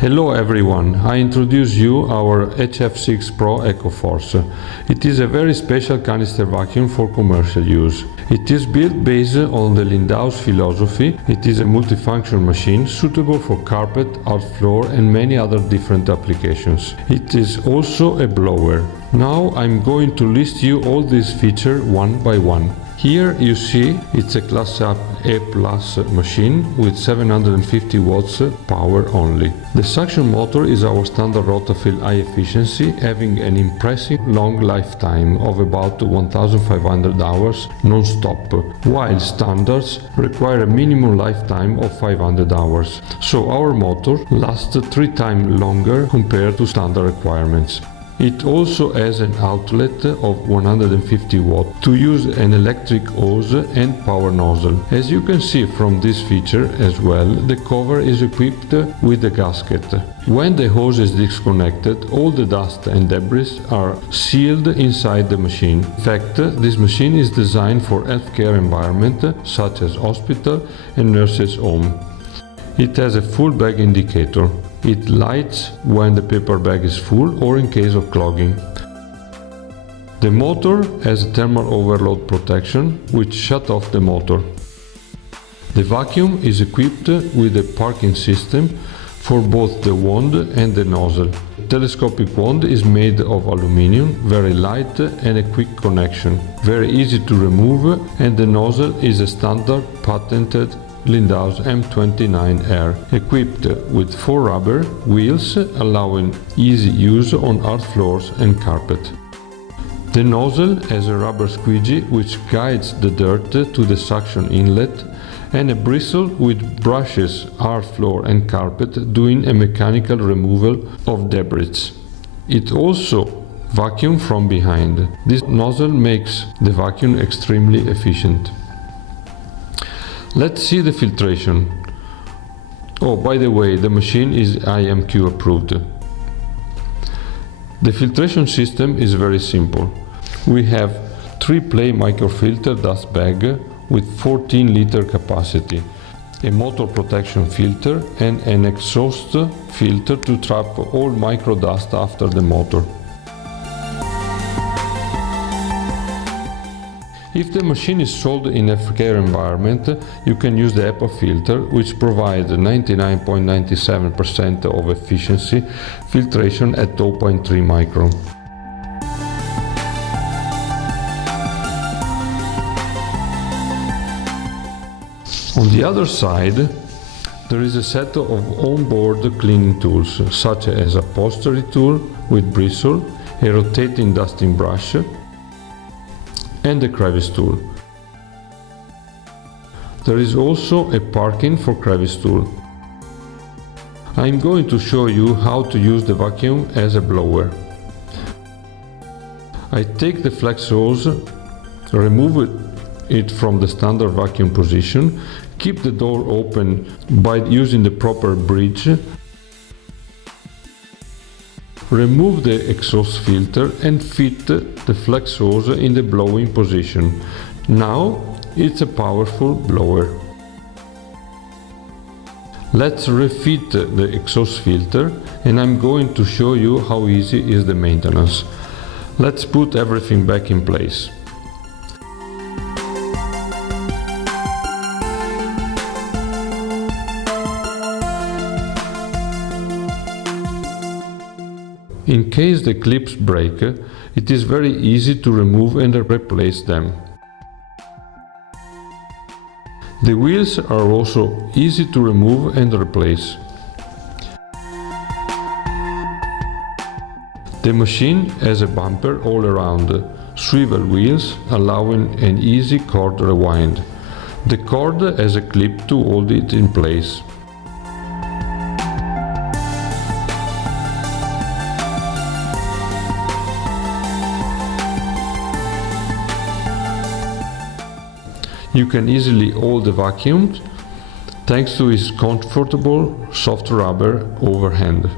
Hello everyone, I introduce you our HF6 Pro EcoForce. It is a very special canister vacuum for commercial use. It is built based on the Lindhaus philosophy. It is a multifunction machine suitable for carpet, art floor and many other different applications. It is also a blower. Now I'm going to list you all these features one by one. Here you see it's a class up A+ machine with 750 watts power only. The suction motor is our standard Rotafil high efficiency, having an impressive long lifetime of about 1500 hours non-stop, while standards require a minimum lifetime of 500 hours. So our motor lasts 3 times longer compared to standard requirements. It also has an outlet of 150 watts to use an electric hose and power nozzle. As you can see from this feature as well, the cover is equipped with a gasket. When the hose is disconnected, all the dust and debris are sealed inside the machine. In fact, this machine is designed for healthcare environment such as hospital and nurses' home. It has a full bag indicator. It lights when the paper bag is full or in case of clogging. The motor has thermal overload protection, which shuts off the motor. The vacuum is equipped with a parking system for both the wand and the nozzle. The telescopic wand is made of aluminum, very light and a quick connection, very easy to remove, and the nozzle is a standard patented Lindhaus M29R, equipped with 4 rubber wheels allowing easy use on art floors and carpet. The nozzle has a rubber squeegee which guides the dirt to the suction inlet, and a bristle which brushes art floor and carpet, doing a mechanical removal of debris. It also vacuums from behind. This nozzle makes the vacuum extremely efficient. Let's see the filtration. Oh, by the way, the machine is IMQ approved. The filtration system is very simple. We have 3-play microfilter dust bag with 14-liter capacity, a motor protection filter and an exhaust filter to trap all micro dust after the motor. If the machine is sold in a healthcare environment, you can use the Hepa filter, which provides 99.97% of efficiency filtration at 0.3 micron. On the other side, there is a set of on-board cleaning tools, such as a upholstery tool with bristle, a rotating dusting brush, and a crevice tool. There is also a parking for crevice tool. I am going to show you how to use the vacuum as a blower. I take the flex hose, remove it from the standard vacuum position, keep the door open by using the proper bridge, remove the exhaust filter and fit the flex hose in the blowing position. Now it's a powerful blower. Let's refit the exhaust filter, and I'm going to show you how easy is the maintenance. Let's put everything back in place. In case the clips break, it is very easy to remove and replace them. The wheels are also easy to remove and replace. The machine has a bumper all around, swivel wheels allowing an easy cord rewind. The cord has a clip to hold it in place. You can easily hold the vacuum thanks to its comfortable soft rubber overhand.